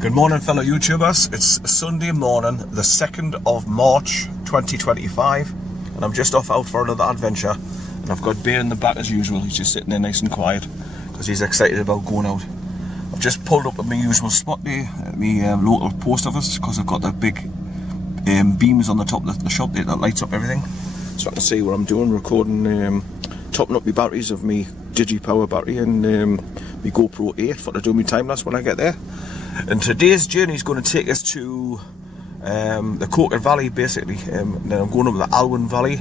Good morning, fellow YouTubers. It's Sunday morning, the 2nd of March 2025, and I'm just off out for another adventure. And I've got Bear in the back as usual. He's just sitting there nice and quiet because he's excited about going out. I've just pulled up at my usual spot there at my local post office because I've got the big beams on the top of the shop there that lights up everything. So I can see what I'm doing, recording, topping up my batteries of my Digi-Power battery and my GoPro 8 for to do my time lapse when I get there. And today's journey is going to take us to the Coquet Valley, basically. And then I'm going up the Alwyn Valley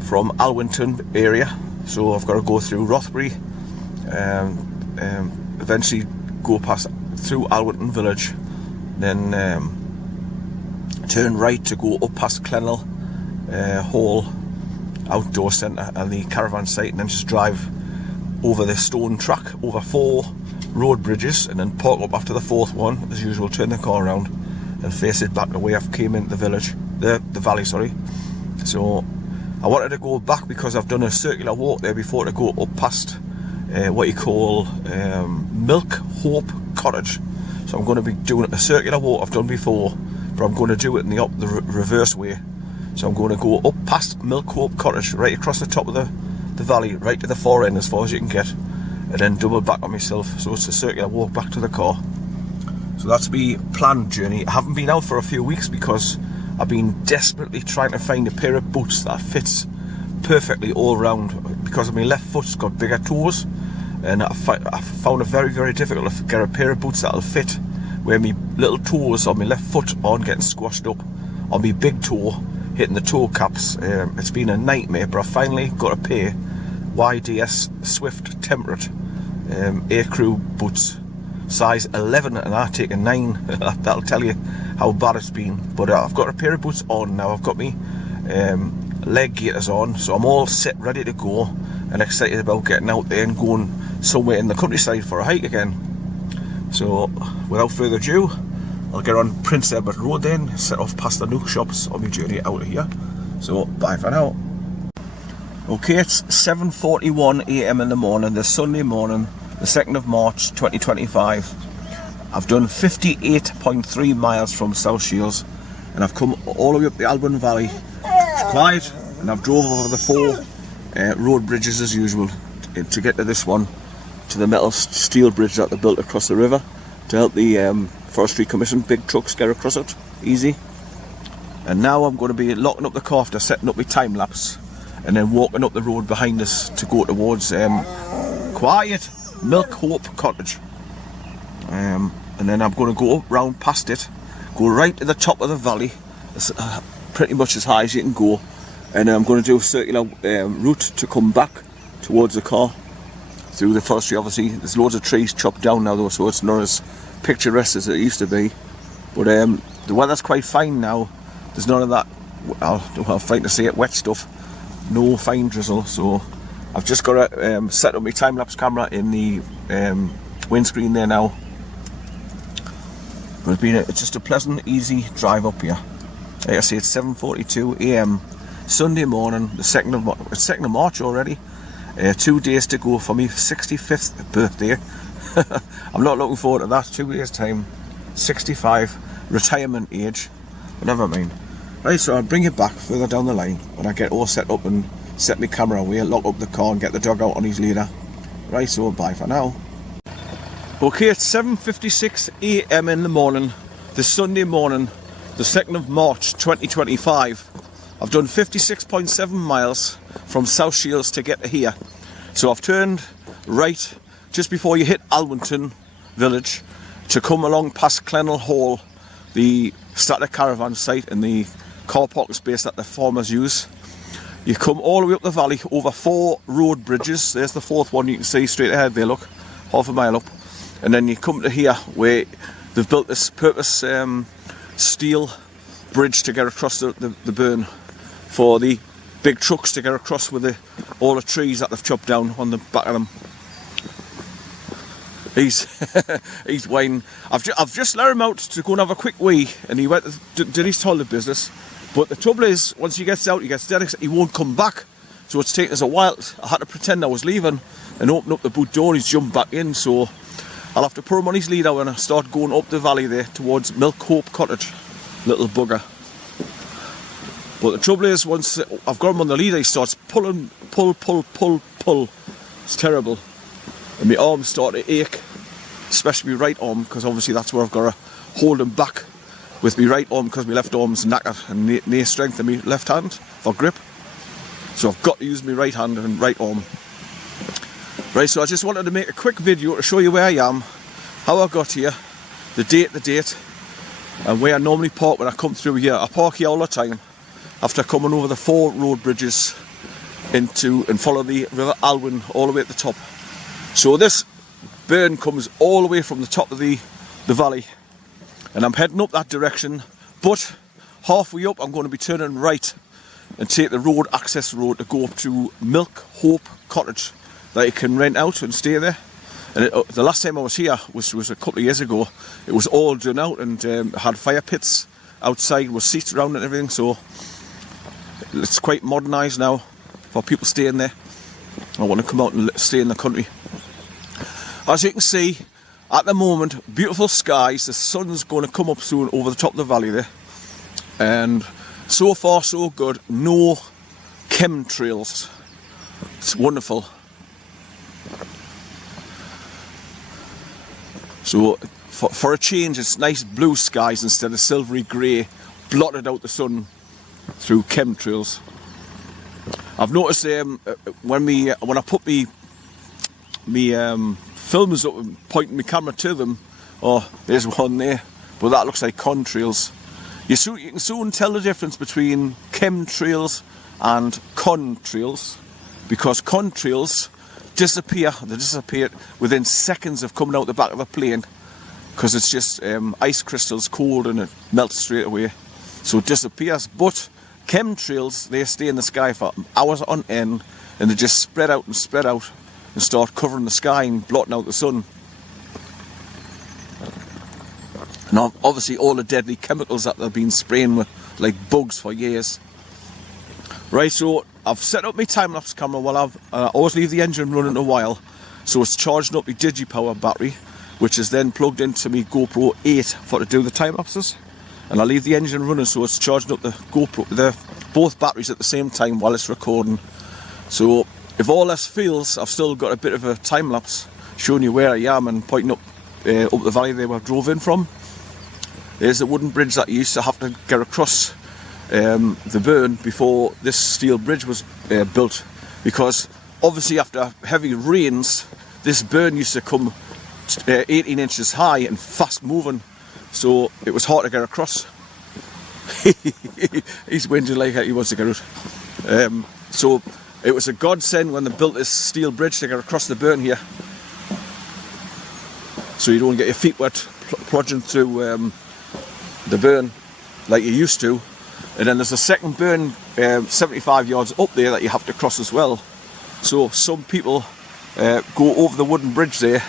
from Alwynton area. So I've got to go through Rothbury, eventually go past through Alwynton village, then turn right to go up past Clennell Hall Outdoor Centre and the caravan site, and then just drive over the stone track over 4 road bridges and then park up after the 4th one as usual, turn the car around and face it back the way I came into the village, the valley, sorry. So I wanted to go back because I've done a circular walk there before to go up past what you call MILKHOPE Cottage. So I'm going to be doing a circular walk I've done before, but I'm going to do it in the reverse way. So I'm going to go up past MILKHOPE Cottage, right across the top of the valley, right to the far end as far as you can get, and then double back on myself. So it's a circular walk back to the car. So that's my planned journey. I haven't been out for a few weeks because I've been desperately trying to find a pair of boots that fits perfectly all round, because my left foot's got bigger toes, and I found it very, very difficult to get a pair of boots that'll fit where my little toes on my left foot aren't getting squashed up on my big toe, hitting the toe caps. It's been a nightmare, but I finally got a pair YDS Swift Temperate Aircrew boots, size 11, and I take a 9. That'll tell you how bad it's been. But I've got a pair of boots on now. I've got me leg gaiters on, so I'm all set, ready to go, and excited about getting out there and going somewhere in the countryside for a hike again. So without further ado, I'll get on Prince Edward Road then, set off past the Nook shops on my journey out of here. So bye for now. Okay, it's 7:41 AM in the morning, this Sunday morning, the 2nd of March 2025. I've done 58.3 miles from South Shields, and I've come all the way up the Alwyn Valley. It's quiet, and I've drove over the 4 road bridges as usual to get to this one, to the metal steel bridge that they built across the river to help the Forestry Commission big trucks get across it easy. And now I'm going to be locking up the car after setting up my time lapse, and then walking up the road behind us to go towards quiet MILKHOPE Cottage. And then I'm going to go up round past it, go right to the top of the valley, pretty much as high as you can go, and I'm going to do a circular route to come back towards the car through the forestry. Obviously there's loads of trees chopped down now though, so it's not as picturesque as it used to be, but the weather's quite fine now. There's none of that, I'm frightened to say it, wet stuff, no fine drizzle. So I've just got to set up my time-lapse camera in the windscreen there now. But it's just a pleasant, easy drive up here. Like I say, it's 7:42 AM Sunday morning, the 2nd of March already. 2 days to go for my 65th birthday. I'm not looking forward to that. 2 days time, 65, retirement age, but never mind. Right, so I'll bring it back further down the line when I get all set up and set my camera away, lock up the car and get the dog out on his leader. Right, so bye for now. Okay, it's 7:56 AM in the morning, this Sunday morning, the 2nd of March 2025. I've done 56.7 miles from South Shields to get to here. So I've turned right just before you hit Alwynton village to come along past Clennell Hall, the starter caravan site and the car parking space that the farmers use. You come all the way up the valley over 4 road bridges. There's the 4th one you can see straight ahead there, look, half a mile up. And then you come to here where they've built this purpose steel bridge to get across the burn for the big trucks to get across with all the trees that they've chopped down on the back of them. He's whining. I've just let him out to go and have a quick wee, and he went did his toilet business. But the trouble is, once he gets out, he gets dead excited. He won't come back so it's taken us a while. I had to pretend I was leaving and open up the boot door and he's jumped back in, so I'll have to put him on his leader when I start going up the valley there towards MILKHOPE Cottage. Little bugger. But the trouble is, once I've got him on the leader, he starts pulling, pull. It's terrible. And my arms start to ache, especially my right arm, because obviously that's where I've got to hold him back with my right arm, because my left arm's knackered and no strength in my left hand for grip. So I've got to use my right hand and right arm. Right, so I just wanted to make a quick video to show you where I am, how I got here, the date, and where I normally park when I come through here. I park here all the time after coming over the 4 road bridges into and follow the River Alwyn all the way at the top. So this burn comes all the way from the top of the valley, and I'm heading up that direction, but halfway up I'm going to be turning right and take the access road to go up to MILKHOPE Cottage that you can rent out and stay there. And the last time I was here, which was a couple of years ago, it was all done out and had fire pits outside with seats around and everything, so it's quite modernised now for people staying there. I want to come out and stay in the country. As you can see, at the moment, beautiful skies. The sun's going to come up soon over the top of the valley there, and so far so good. No chemtrails. It's wonderful. So for a change, it's nice blue skies instead of silvery grey, blotted out the sun through chemtrails. I've noticed when I put me films up and pointing my camera to them, oh, there's one there, but that looks like contrails. You can soon tell the difference between chemtrails and contrails, because contrails disappear. They disappear within seconds of coming out the back of a plane, because it's just ice crystals, cold, and it melts straight away, so it disappears. But chemtrails, they stay in the sky for hours on end, and they just spread out and start covering the sky and blotting out the sun. And obviously all the deadly chemicals that they've been spraying with, like bugs, for years. Right, so I've set up my time-lapse camera while I always leave the engine running a while, so it's charging up my DigiPower battery, which is then plugged into my GoPro 8 for to do the time-lapses. And I leave the engine running, so it's charging up the GoPro, both batteries at the same time while it's recording. So if all else fails, I've still got a bit of a time-lapse showing you where I am and pointing up the valley there where I drove in from. There's the wooden bridge that you used to have to get across the burn before this steel bridge was built, because obviously after heavy rains this burn used to come 18 inches high and fast moving, so it was hard to get across. He's whinging like he wants to get out. So it was a godsend when they built this steel bridge to get across the burn here, so you don't get your feet wet plodging through the burn like you used to. And then there's a second burn 75 yards up there that you have to cross as well. So some people go over the wooden bridge there,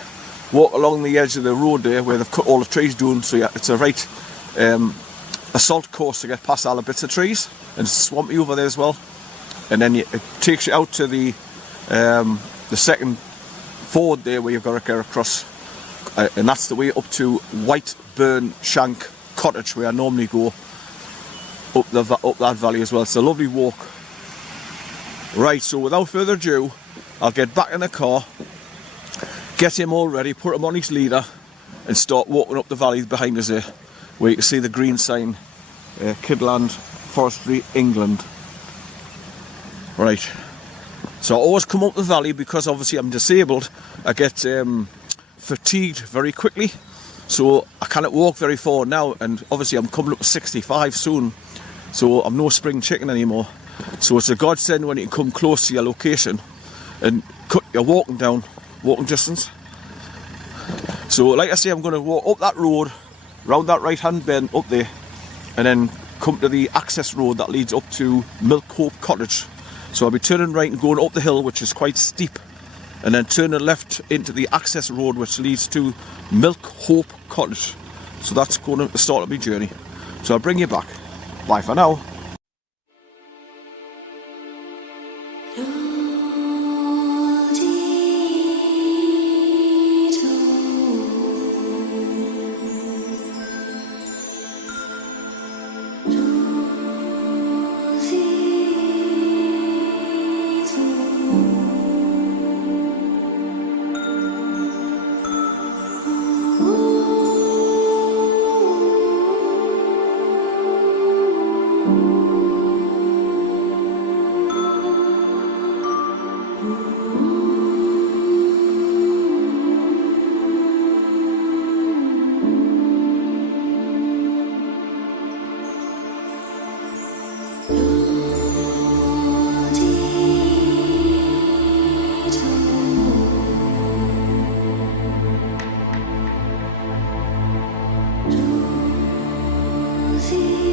walk along the edge of the road there where they've cut all the trees down, so yeah, it's a right assault course to get past all the bits of trees, and it's swampy over there as well. And then it takes you out to the second ford there where you've got to get across, and that's the way up to Whiteburn Shank Cottage, where I normally go up that valley as well. It's a lovely walk. Right, so without further ado, I'll get back in the car, get him all ready, put him on his leader, and start walking up the valley behind us here, where you can see the green sign, Kidland Forestry, England. Right, so I always come up the valley because obviously I'm disabled. I get fatigued very quickly, so I cannot walk very far now, and obviously I'm coming up to 65 soon, so I'm no spring chicken anymore. So it's a godsend when you can come close to your location and cut your walking distance. So like I say, I'm going to walk up that road, round that right hand bend up there, and then come to the access road that leads up to MILKHOPE Cottage. So I'll be turning right and going up the hill, which is quite steep, and then turning left into the access road which leads to MILKHOPE Cottage. So that's going to the start of my journey. So I'll bring you back. Bye for now. see.